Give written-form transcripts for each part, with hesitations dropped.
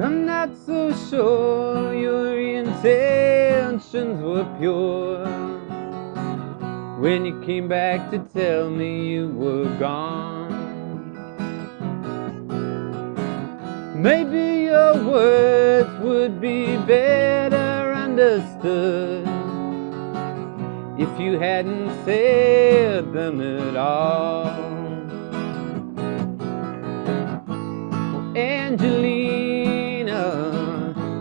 I'm not so sure your intentions were pure when you came back to tell me you were gone. Maybe your words would be better understood if you hadn't said them at all. Oh, Angelina,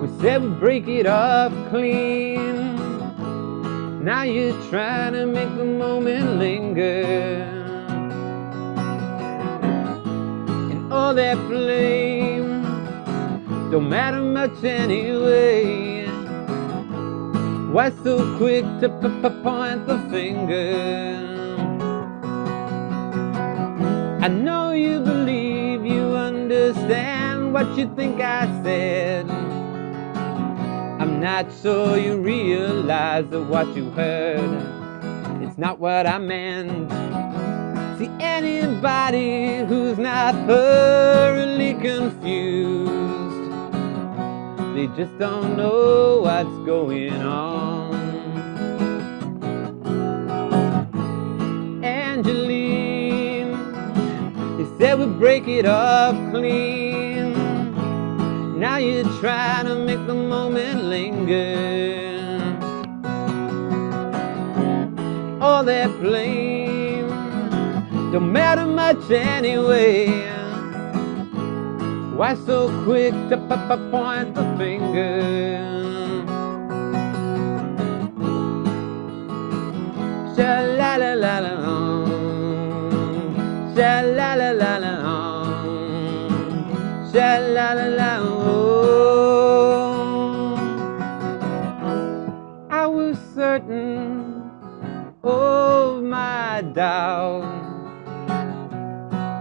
we said we'd break it off clean. Now you're trying to make the moment linger, and all that flame don't matter much anyway. Why so quick to point the finger? I know you believe you understand what you think I said. I'm not sure you realize that what you heard, it's not what I meant. See, anybody who's not thoroughly confused, they just don't know what's going on. Angeline, you said we'd break it off clean. Now you're trying to make the moment linger. All that blame don't matter much anyway. Why so quick to point the finger? Sha-la-la-la-la, sha-la-la-la-la, sha-la-la-la. I was certain of my doubt,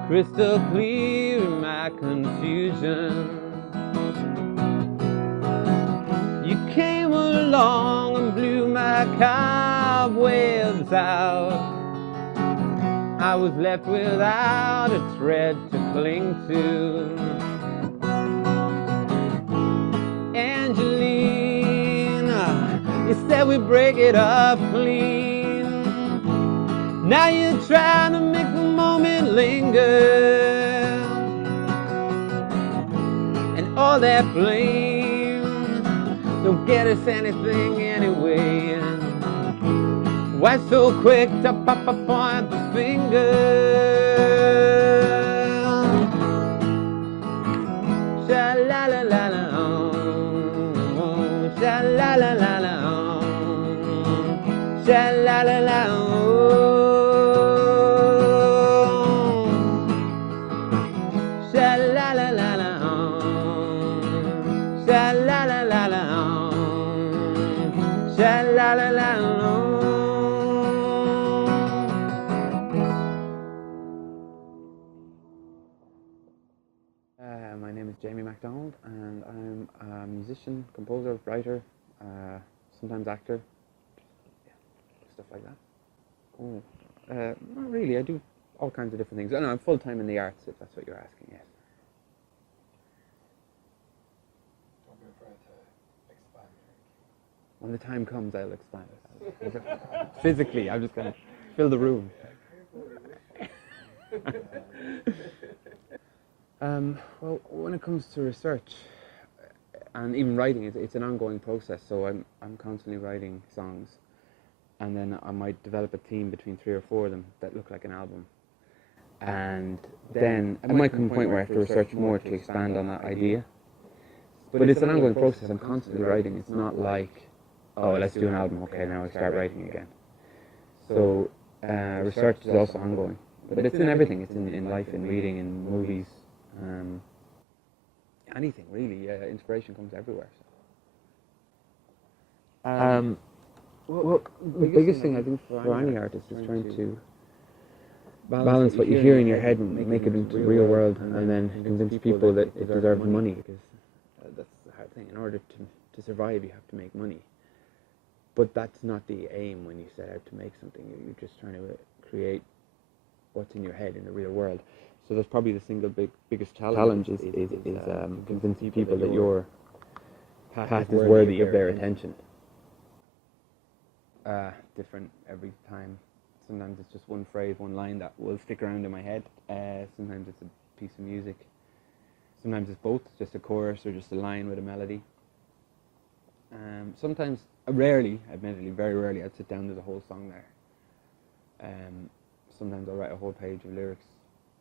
crystal clear in my confusion. You came along and blew my cobwebs out. I was left without a thread to cling to. Angelina, you said we'd break it up clean. Now you're trying to make the moment linger, and all that blame don't get us anything anyway. Why so quick to point the finger? Sha-la-la-la-la, sha-la-la-la-la, sha-la-la-la. My name is Jamie McDonald, and I'm a musician, composer, writer, sometimes actor, yeah, stuff like that. Oh, not really. I do all kinds of different things. I know I'm full-time in the arts, if that's what you're asking. Yes. Don't be afraid to expand. When the time comes, I'll expand it. Physically, I'm just going to fill the room. Well, when it comes to research and even writing, it's an ongoing process. So I'm constantly writing songs, and then I might develop a theme between 3 or 4 of them that look like an album. And then I might come to a point where I have to research more to expand on that idea. But it's an ongoing process. I'm constantly writing. It's not like, oh, let's do an album. Okay, now I start writing again. So research is also ongoing. But it's in everything. It's in life, in reading, in movies. Anything really. Inspiration comes everywhere. So. Well, the biggest thing I think for any artist is trying to balance what you hear in your head and make it into the real world, and then convince people that it deserves money, because that's the hard thing. In order to survive, you have to make money. But that's not the aim when you set out to make something. You're just trying to create what's in your head in the real world. So that's probably the single biggest challenge is convincing people that your path is worthy of their attention. Different every time. Sometimes it's just one phrase, one line that will stick around in my head. Sometimes it's a piece of music. Sometimes it's both, just a chorus or just a line with a melody. Sometimes, rarely, admittedly, very rarely, I'd sit down to the whole song there. Sometimes I'll write a whole page of lyrics.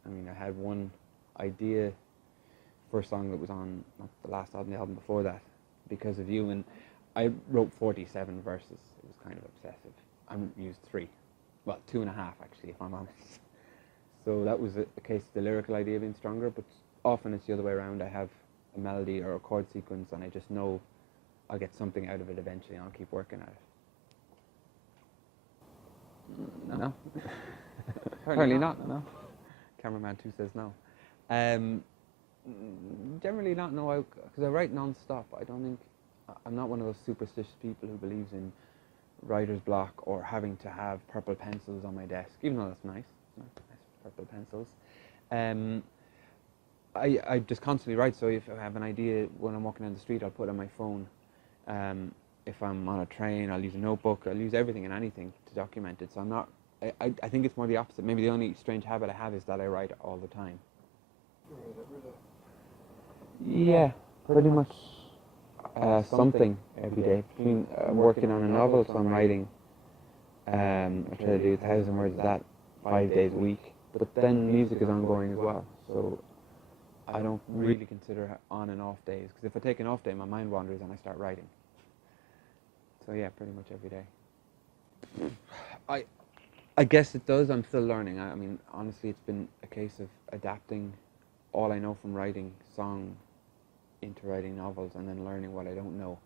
I mean, I had one idea for a song that was on not the last album, the album before that, Because of You, and I wrote 47 verses. It was kind of obsessive. I used 3. Well, 2.5 actually, if I'm honest. So that was a case of the lyrical idea being stronger, but often it's the other way around. I have a melody or a chord sequence and I just know I'll get something out of it eventually and I'll keep working at it. No? Apparently not, no. Cameraman 2 says no. Generally not, no, because I write non-stop. I'm not one of those superstitious people who believes in writer's block or having to have purple pencils on my desk, even though that's nice. Nice purple pencils. I just constantly write, so if I have an idea when I'm walking down the street, I'll put it on my phone. If I'm on a train, I'll use a notebook. I'll use everything and anything to document it. So I'm not. I think it's more the opposite. Maybe the only strange habit I have is that I write all the time. Yeah, pretty much something every day. Between working on a novel, so I'm writing. I try to do 1,000 words of that 5 days a week. But then music is ongoing as well. So I don't really consider on and off days, because if I take an off day, my mind wanders and I start writing. So yeah, pretty much every day. I guess it does. I'm still learning. I mean, honestly, it's been a case of adapting all I know from writing song into writing novels, and then learning what I don't know.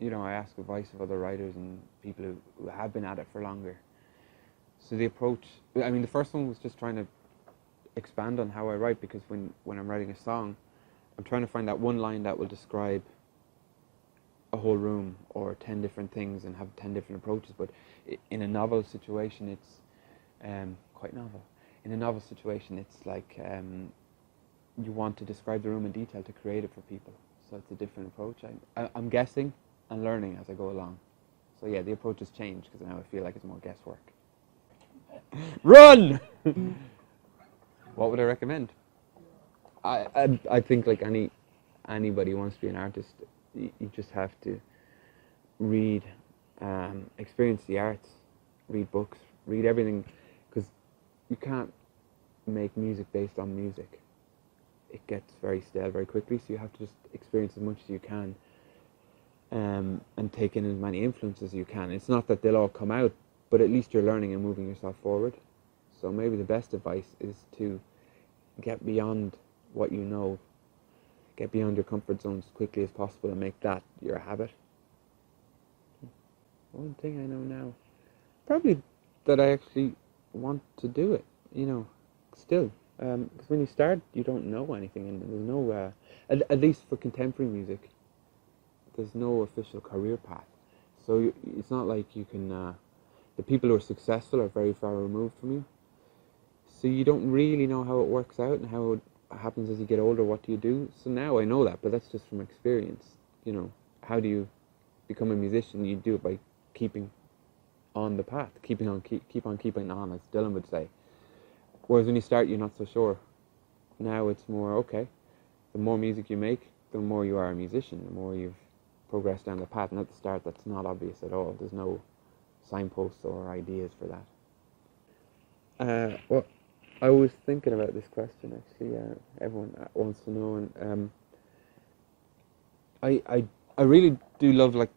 You know, I ask advice of other writers and people who have been at it for longer. So the approach, I mean, the first one was just trying to expand on how I write, because when I'm writing a song, I'm trying to find that one line that will describe a whole room or 10 different things and have 10 different approaches. But in a novel situation, it's quite novel. In a novel situation, it's like you want to describe the room in detail to create it for people. So it's a different approach. I'm guessing and learning as I go along. So yeah, the approach has changed, because now I feel like it's more guesswork. Run! What would I recommend? I think like anybody who wants to be an artist, you just have to read, experience the arts, read books, read everything, because you can't make music based on music. It gets very stale very quickly, so you have to just experience as much as you can, and take in as many influences as you can. It's not that they'll all come out, but at least you're learning and moving yourself forward. So maybe the best advice is to get beyond what you know, get beyond your comfort zones as quickly as possible and make that your habit. One thing I know now, probably that I actually want to do it, you know, still. Because when you start, you don't know anything, and there's no, at least for contemporary music, there's no official career path. So it's not like you can, the people who are successful are very far removed from you. So you don't really know how it works out and how it happens as you get older. What do you do? So now I know that, but that's just from experience. You know, how do you become a musician? You do it by keeping on the path, keep on keeping on, as Dylan would say. Whereas when you start, you're not so sure. Now it's more, okay, the more music you make, the more you are a musician, the more you've progressed down the path. And at the start, that's not obvious at all. There's no signposts or ideas for that. Well, I was thinking about this question, actually. Everyone wants to know, and I really do love like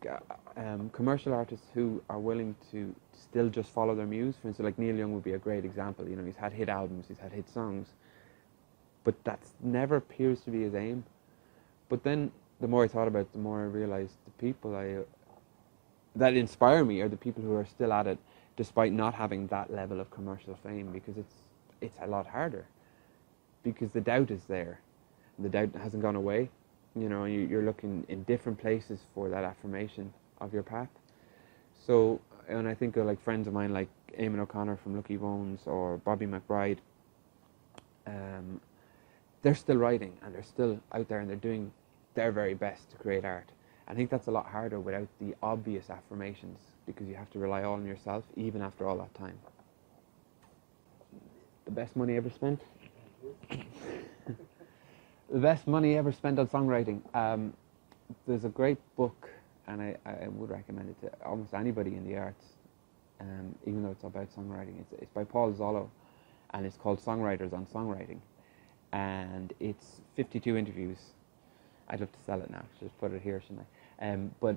commercial artists who are willing to still just follow their muse. For instance, like Neil Young would be a great example. You know, he's had hit albums, he's had hit songs, but that never appears to be his aim. But then the more I thought about it, the more I realized the people that inspire me are the people who are still at it despite not having that level of commercial fame, because it's a lot harder, because the doubt is there. The doubt hasn't gone away. You know, you're looking in different places for that affirmation of your path. So, and I think of like friends of mine like Eamon O'Connor from Lucky Bones or Bobby McBride, they're still writing and they're still out there and they're doing their very best to create art. I think that's a lot harder without the obvious affirmations, because you have to rely all on yourself even after all that time. The best money ever spent? The best money ever spent on songwriting. There's a great book, and I would recommend it to almost anybody in the arts, even though it's about songwriting. It's by Paul Zollo, and it's called Songwriters on Songwriting. And it's 52 interviews. I'd love to sell it now, just put it here, shouldn't I? But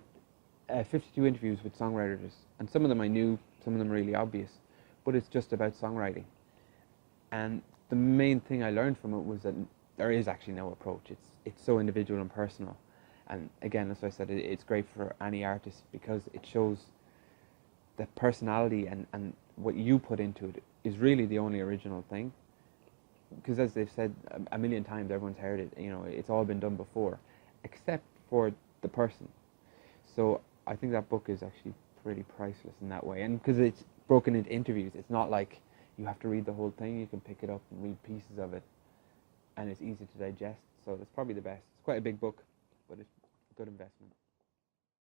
52 interviews with songwriters, and some of them I knew, some of them really obvious, but it's just about songwriting. And the main thing I learned from it was that there is actually no approach. It's so individual and personal. And again, as I said, it's great for any artist because it shows the personality and what you put into it is really the only original thing. Because as they've said a million times, everyone's heard it, you know, it's all been done before, except for the person. So I think that book is actually pretty priceless in that way. And because it's broken into interviews, it's not like you have to read the whole thing. You can pick it up and read pieces of it, and it's easy to digest. So that's probably the best. It's quite a big book, but it's a good investment.